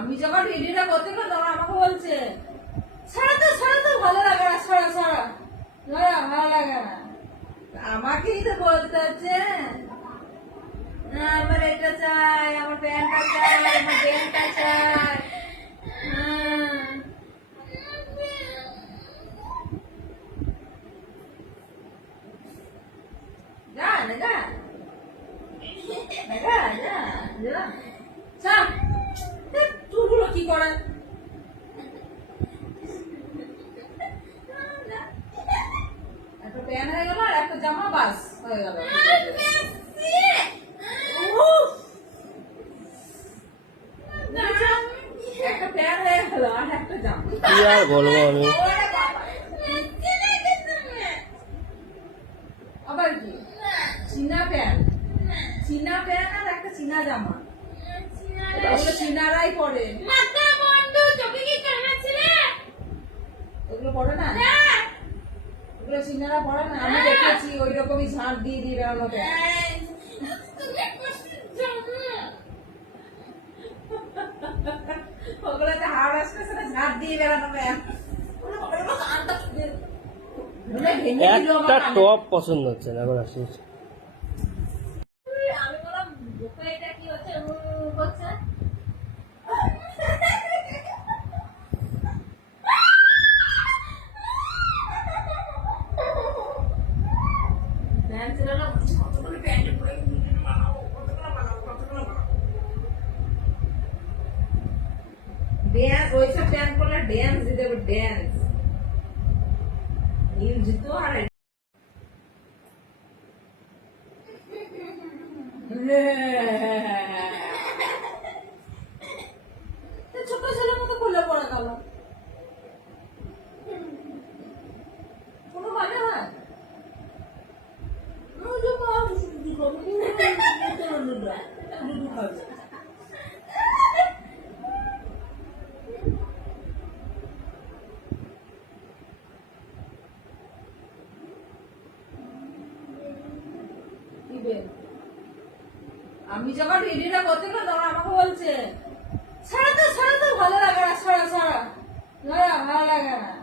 আমি যখন ভিডিওটা করতে গেলাম তখন আমাকে বলছে, ছাড়া তো ছাড়া তো, ভালো লাগে না, ছাড়া ছাড়া। ছাড়া ভালো লাগে না। আমাকেই তো বলতে হচ্ছে। আমার এটা চাই, আমার প্যান্টটা চাই, আমার বেলটা চাই। হ্যাঁ। যা না যা না যা যা যা চা চুলগুলো একটা প্যান হয়ে গেল আর একটা জামা বাস হয়ে গেল। একটা প্যান হয়ে গেল আর একটা জামা। কি আর বলব আমি? আবার কি? চীনা প্যান চীনা প্যান আর একটা চীনা জামা। চীনারাই পরে ওগুলো পরে না আমি দেখেছি ওই রকমই দিয়ে দিয়ে ওগুলোতে হাওড় আসতে সেটা দিয়ে বেড়ানো একটা টপ পছন্দ হচ্ছে না এখন আসিস আমি বললাম বুকে এটা কি হচ্ছে উম করছে প্যান্ট ছিল না কতগুলো প্যান্ট পরে বানাবো কতগুলো বানাবো কতগুলো বানাবো ড্যান্স ওইসব প্যান্ট পরলে ড্যান্স দিতে হবে ড্যান্স নীল জুতো আর আমি যখন রেডিটা করতে গেলে তখন আমাকে বলছে সারা তো সারা তো, ভালো লাগে না সারা সারা ভালো লাগে না।